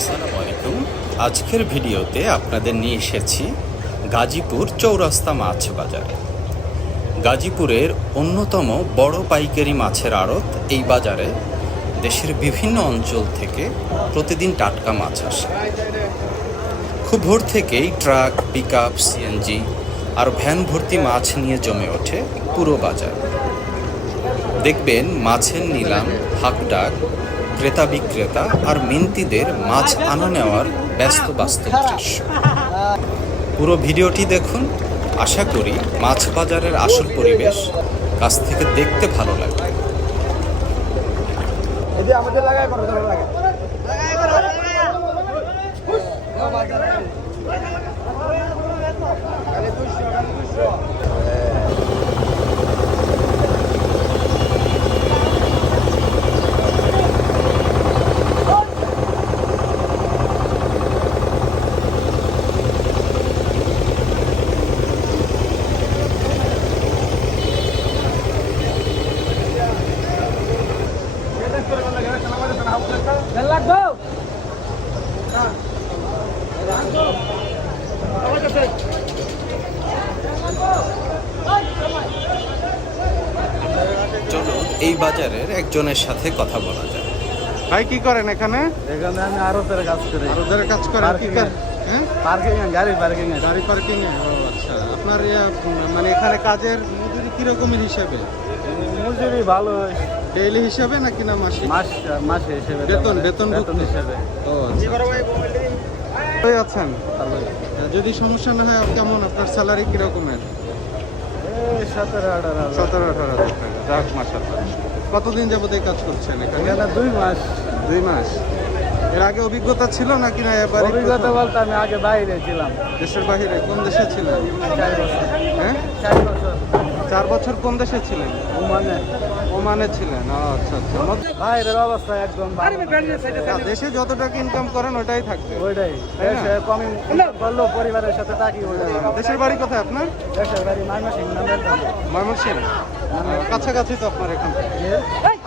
আসসালামু আলাইকুম। আজকের ভিডিওতে আপনাদের নিয়ে এসেছি গাজীপুর চৌরাস্তা মাছ বাজারে। গাজীপুরের অন্যতম বড় পাইকারি মাছের আড়ত এই বাজারে দেশের বিভিন্ন অঞ্চল থেকে প্রতিদিন টাটকা মাছ আসে। খুব ভোর থেকেই ট্রাক, পিকআপ, সিএনজি আর ভ্যান ভর্তি মাছ নিয়ে জমে ওঠে পুরো বাজার। দেখবেন মাছের নিলাম, হাঁকডাক, ক্রেতা বিক্রেতা আর মিন্তিদের মাছ আনা নেওয়ার ব্যস্ত বাস্তব দৃশ্য। পুরো ভিডিওটি দেখুন। আশা করি মাছ বাজারের আসল পরিবেশ কাছ থেকে দেখতে ভালো লাগবে। চলো এই বাজারের একজনের সাথে কথা বলা যায়। ভাই কি করেন এখানে? এখানে আমি আরতের কাজ করি। আরোদের কাজ করেন কি কাজ? হ্যাঁ, পার্কিং এ, গাড়ি পার্কিং এ। গাড়ি পার্কিং এ। ও আচ্ছা, আপনার মানে এখানে কাজের মজুরি কি রকমের হিসাবে? মজুরি ভালো, ডেইলি হিসাবে নাকি না মাসে? মাসে হিসেবে, বেতন হিসেবে। ও আচ্ছা। ওই আছেন, যদি সমস্যা না হয় কেমন আপনার স্যালারি কি রকমের? 17-18 17-18 হাজার টাকা। যাক, মাশাআল্লাহ। কতদিন যাবত এই কাজ করছেন এখানে? 2 মাস। 2 মাস। এর আগে অভিজ্ঞতা ছিল নাকি না এবারে? অভিজ্ঞতা বলতে আমি আগে বাইরে ছিলাম। দেশের বাইরে? কোন দেশে ছিলেন? 4 বছর। হ্যাঁ, 4 বছর 4 বছর কোন দেশে ছিলেন? ওমানে। ওমানে ছিলেন। আচ্ছা আচ্ছা। বাইরের অবস্থা একদম ভালো না। দেশে যত টাকা ইনকাম করেন ওটাই থাকবে। ওইটাই তাই না? দেশে কম করলেও পরিবারের সাথে থাকি ওইটাই। দেশের বাড়ি কোথায় আপনার? দেশের বাড়ি ময়মনসিংহ নামের দাম। ময়মনসিংহ। কাছাকাছি তো আপনার এখান থেকে।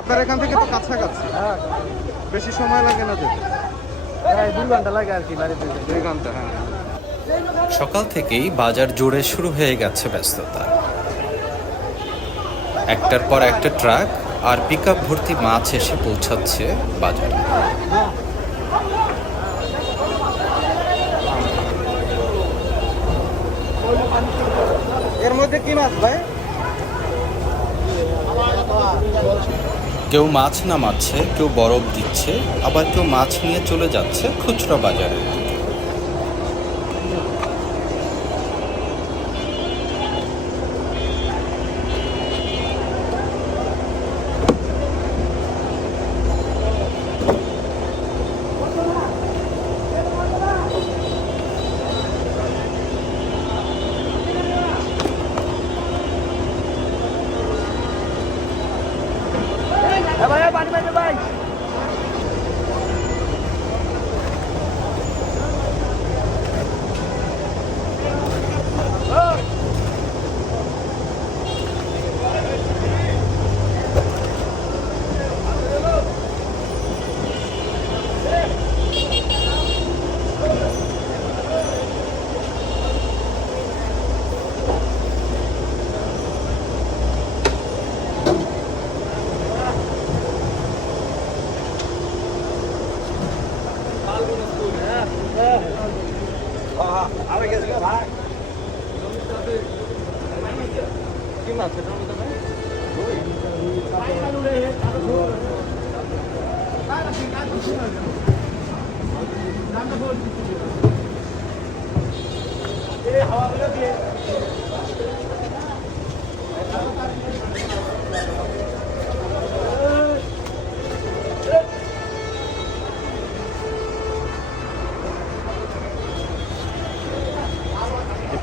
আপনার এখান থেকে তো কাছাকাছি। হ্যাঁ, বেশি সময় লাগে না যেতে? প্রায় 2 ঘন্টা লাগে আর কি বাড়িতে। 2 ঘন্টা। হ্যাঁ, সকাল থেকেই বাজার জুড়ে শুরু হয়ে গেছে ব্যস্ততা। একটার পর একটা ট্রাক আর পিকআপ ভর্তি মাছ এসে পৌঁছাচ্ছে বাজারে। এর মধ্যে কি মাছ ভাই? কেউ মাছ নামাচ্ছে, কেউ বরফ দিচ্ছে, আবার কেউ মাছ নিয়ে চলে যাচ্ছে খুচরা বাজারে।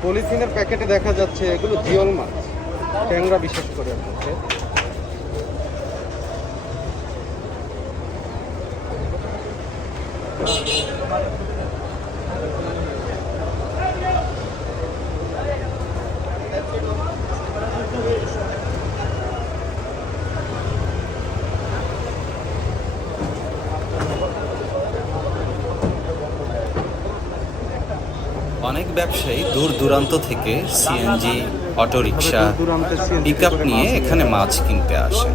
পলিথিনের প্যাকেটে দেখা যাচ্ছে এগুলো জিওল মাছ, ট্যাংরা বিশেষ করে আছে। অনেক ব্যবসায়ী দূর দূরান্ত থেকে সিএনজি, অটোরিকশা, দূরান্তের CNG পিকআপ করে নিয়ে মাছ এখানে মাছ কিনতে আসে।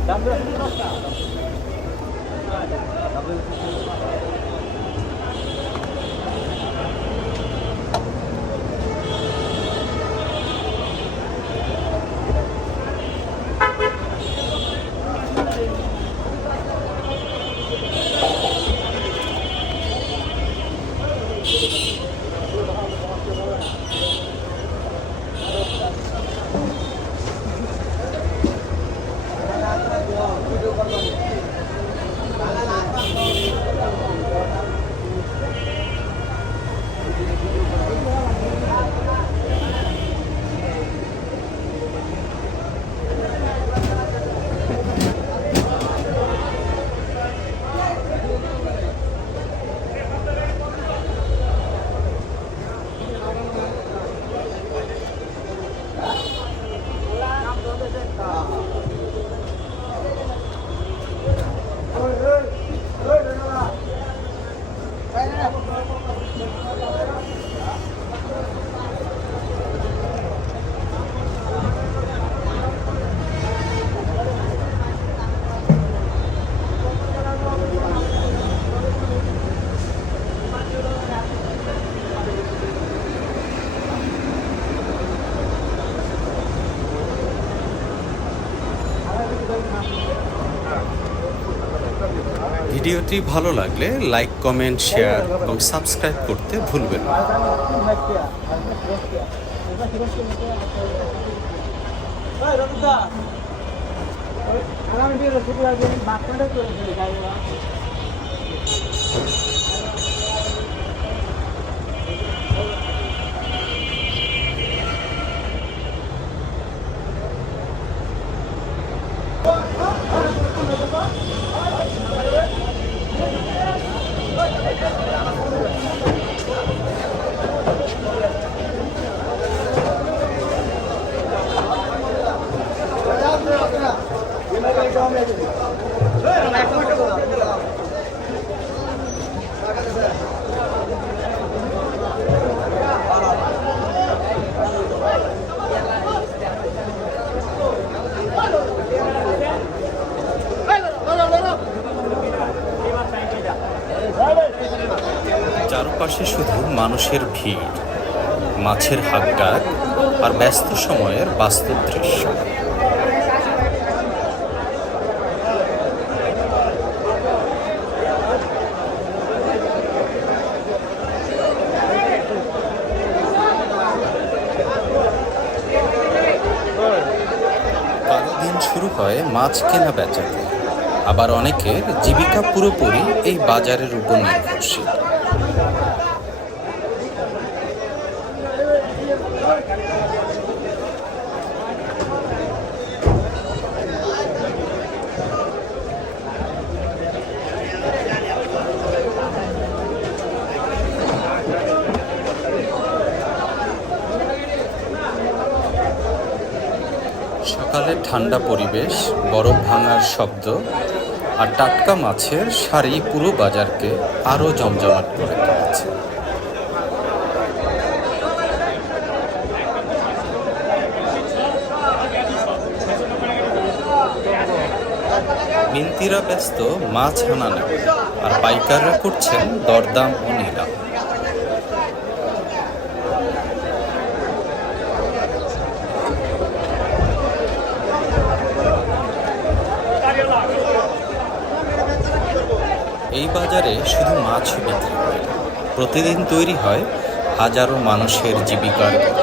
ভিডিওটি ভালো লাগলে লাইক, কমেন্ট, শেয়ার এবং সাবস্ক্রাইব করতে ভুলবেন না। চারপাশে শুধু মানুষের ভিড়, মাছের হাঁকডাক আর ব্যস্ত সময়ের বাস্তব দৃশ্য। কারো দিন শুরু হয় মাছ কেনা বেচাতে, আবার অনেকের জীবিকা পুরোপুরি এই বাজারের উপর নির্ভরশীল। সকালের ঠান্ডা পরিবেশ, বরফ ভাঙার শব্দ আর টাটকা মাছের সারি পুরো বাজারকে আরও জমজমাট করে তুলেছে। মিন্তিরা ব্যস্ত মাছ হানা নেয়, আর পাইকাররা করছেন দরদাম ও নিলাম। এই বাজারে শুধু মাছ বিক্রি হয় না, প্রতিদিন তৈরি হয় হাজারো মানুষের জীবিকার পথ।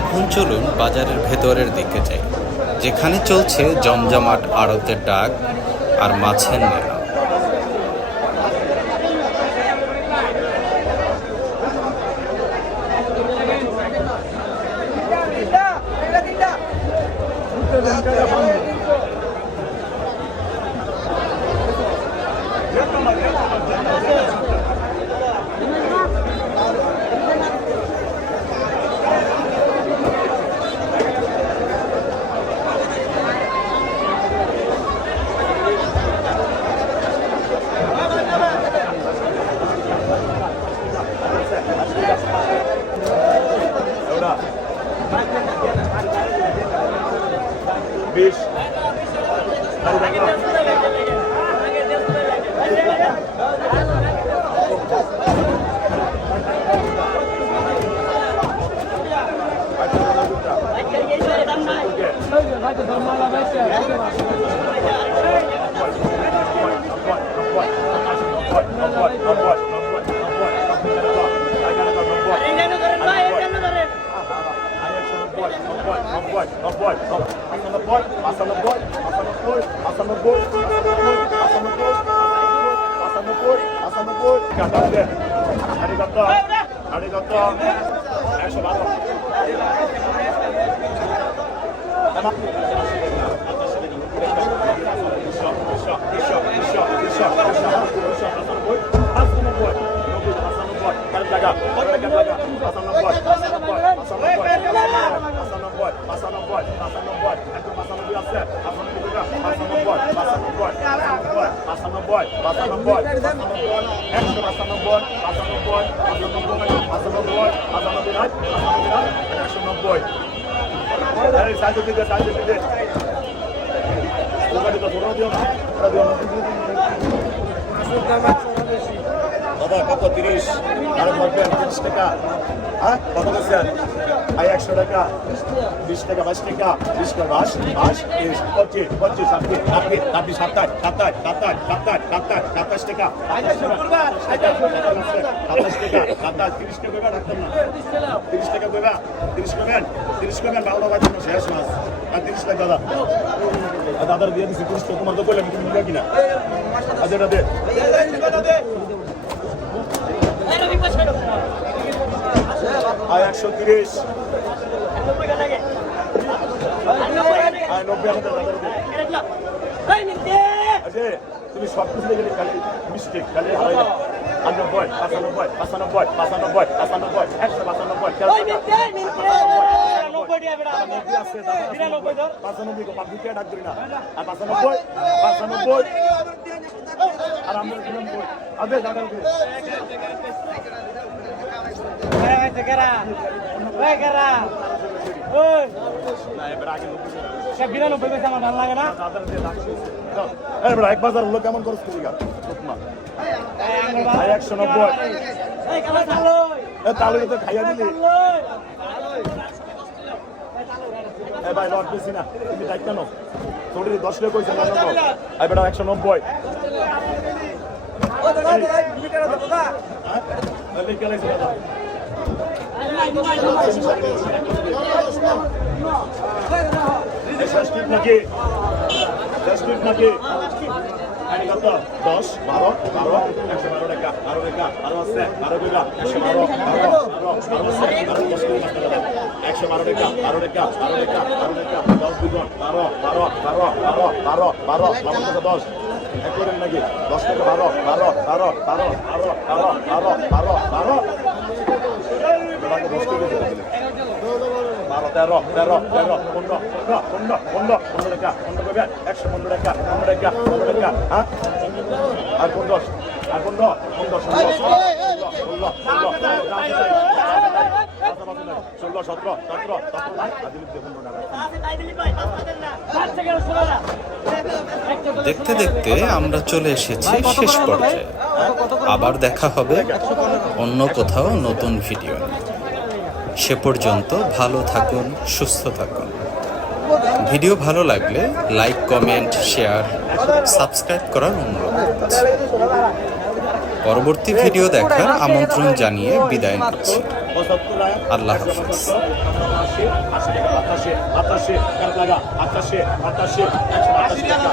এখন চলুন বাজারের ভেতরের দিকে যাই, যেখানে চলছে জমজমাট আড়তের ডাক আর মাছের মেলা। দাদা কত 30 আরো বলবেন 30 টাকা হ্যাঁ কত বলছেন 100 টাকা 20 টাকা 22 টাকা 20 টাকা 22 30 25 25 আপনি 27 টাকা 30 টাকা রাখতাম না 30 টাকা দেবা 30 করবেন বাংলা বাজার শেষ মাস আর 30 টাকা দাদা দাদার দিয়ে দিছি 30 টাকা তোমার তো বললাম তুমি নিবা কিনা আজ এটা দে আয় 130 আয় 90 তুমি সব কিছু দেখে খালি মিস্টেক খালি হয় 90 95 95 এক বাজার হলো কেমন করছ তুমি 190 তাহলে তো খাইয়া দিলি ভাই লট বেশি না তুমি দায়িত্ব নাও তোর 10 টাকা কইছে না আই বেটা 190 নাকি 10 নাকি 10 12 112 টাকা 12 টাকা আরো আছে 12 টাকা 112 টাকা 10 দুগুণ 12 এক করেন নাকি 10 টাকা 15 টাকা হ্যাঁ আর 15 16 17 দেখতে দেখতে আমরা চলে এসেছি শেষ পর্যায়ে। আবার দেখা হবে অন্য কোথাও নতুন ভিডিও নিয়ে। সে পর্যন্ত ভালো থাকুন, সুস্থ থাকুন। ভিডিও ভালো লাগলে লাইক, কমেন্ট, শেয়ার, সাবস্ক্রাইব করার অনুরোধ করছি। পরবর্তী ভিডিও দেখার আমন্ত্রণ জানিয়ে বিদায় নিচ্ছি। 75 টাকা আল্লাহ হাফেজ। 80 টাকা 88 88 কাট লাগা 88 88 188 টাকা